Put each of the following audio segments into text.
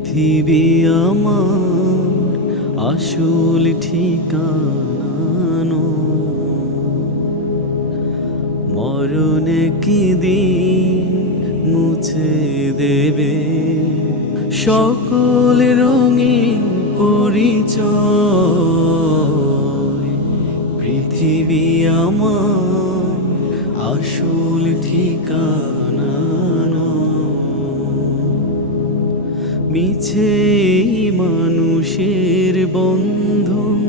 পৃথিবী আমার আসল ঠিকানা, মরণে কি দিন মুছে দেবে সকল রঙিন পরিচয়। পৃথিবী আমার আসল ঠিকানা, মিছে মানুষের বন্ধন,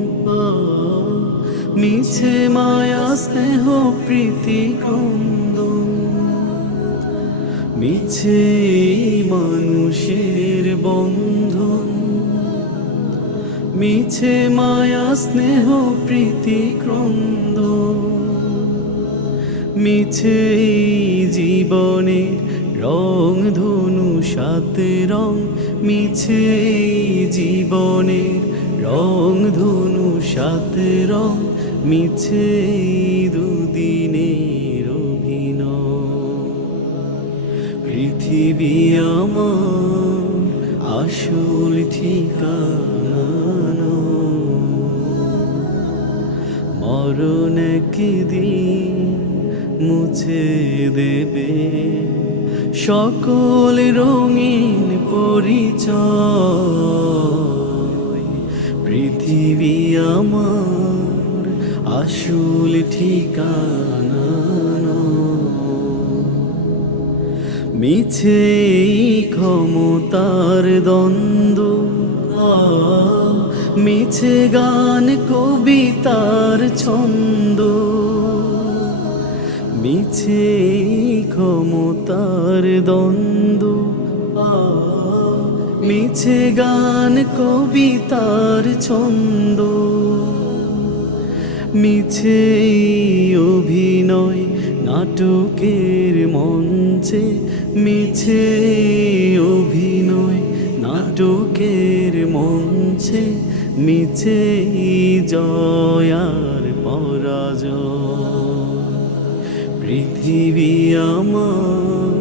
মিছে মায়া স্নেহ প্রীতি ক্রন্দন। মিছে মানুষের বন্ধন, মিছে মায়া স্নেহ প্রীতি ক্রন্দন। মিছে জীবনের রং ধনু সাত রং, মিছে জীবনের রং ধনু সাত রং। মিছে দুদিনের অভিনয়। পৃথিবী আমার আসল ঠিকানা, মরণ একদিন মুছে দেবে সকল রঙিন পরিচয়। পৃথিবী আমার আসল ঠিকানা, মিছে ক্ষমতার দ্বন্দ্ব, মিছে গান কবিতার ছন্দ। মিছে ক্ষমতার দ্বন্দ্ব, মিছে গান কবিতার ছন্দ। মিছে অভিনয় নাটকের মঞ্চে, মিছে অভিনয় নাটকের মঞ্চে। মিছে জয় আর পরাজয়। পৃথিবী আমার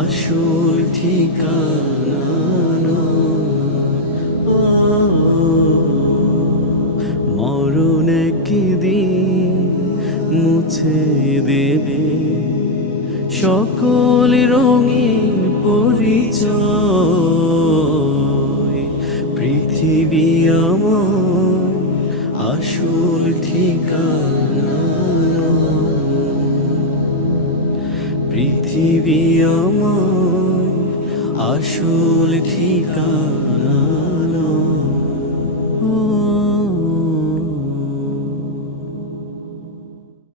আসল ঠিকানা, মরণ একদিন মুছে দেবে সকল রঙিন পরিচয়। পৃথিবী আমার আসল ঠিকানা, পৃথিবী আমার আসল ঠিকানা।